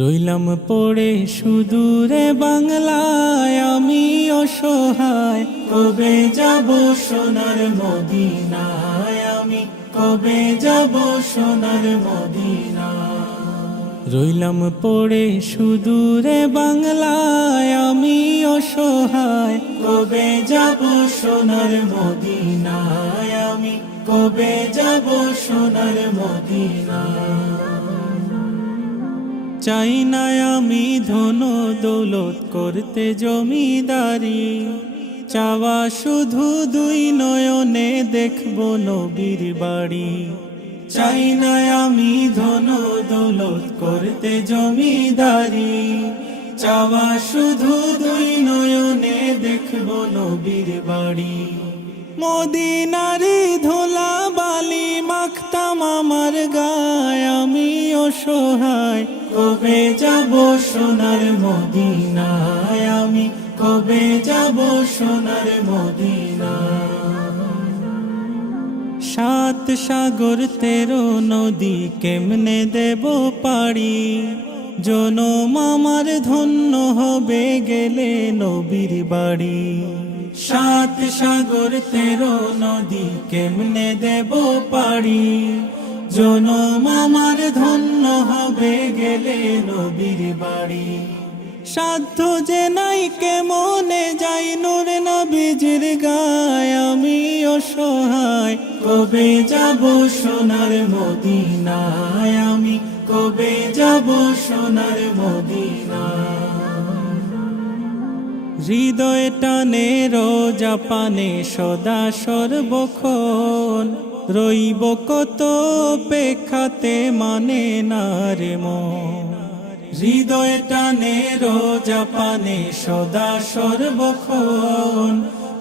রইলাম পড়ে সুদূরে বাংলায়, আমি অসহায়। কবে যাব সোনার মদিনায়, আমি কবে যাব সোনার মদিনায়। রইলাম পড়ে সুদূরে বাংলায়, আমি অসহায়। কবে যাব সোনার মদিনায়, আমি কবে যাব সোনার মদিনায়। চাই না আমি ধন দৌলত করতে জমিদারি, চাওয়া শুধু দুই নয়নে দেখব নবীর বাড়ি। চাই না আমি ধন দৌলত করতে জমিদারি, চাওয়া শুধু দুই নয়নে দেখব নবীর বাড়ি। মদিনারি ধুলা বালি মাখতাম আমার গায়, আমি অসহায়। কবে যাব সোনার মদিনায়, আমি কবে যাব সোনার মদিনায়। সাত সাগর 13 নদী কেমনে দেব পাড়ি, জনম আমার ধন্য হবে গেলে নবীর বাড়ি। সাত সাগর 13 নদী কেমনে দেব পাড়ি, জনম আমার ধন্য হবে গেলে নবীর বাড়ি। সাধ্য যে নাই কেমনে যাই নূর নবীজির গায়, আমি অসহায়। কবে যাব সোনার মদিনায়, আমি কবে যাব সোনার মদিনায়। হৃদয় টানে রোজা পানে সদা সর্বক্ষণ, রইব কত অপেক্ষাতে মানে না রে মন। হৃদয় টানে রোজা পানে সদা সর্বক্ষণ,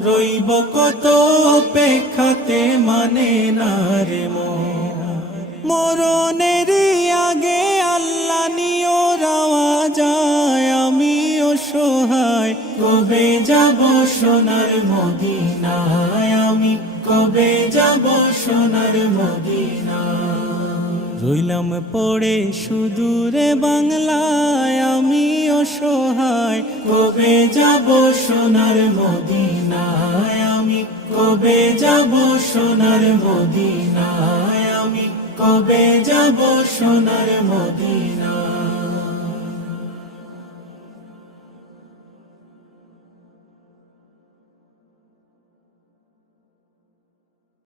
রইব কত অপেক্ষাতে মানে না রে মন। মরণেরই আগে আল্লাহ নিও রাওয়া যায়, আমি অসহায়। কবে যাব সোনার মদিনায়, আমি কবে যাব সোনার মদিনায়। রইলাম পড়ে সুদূরে বাংলায়, আমি অসহায়। কবে যাব সোনার মদিনায়, আমি কবে যাব সোনার মদিনায়, আমি কবে যাব সোনার মদিনায়।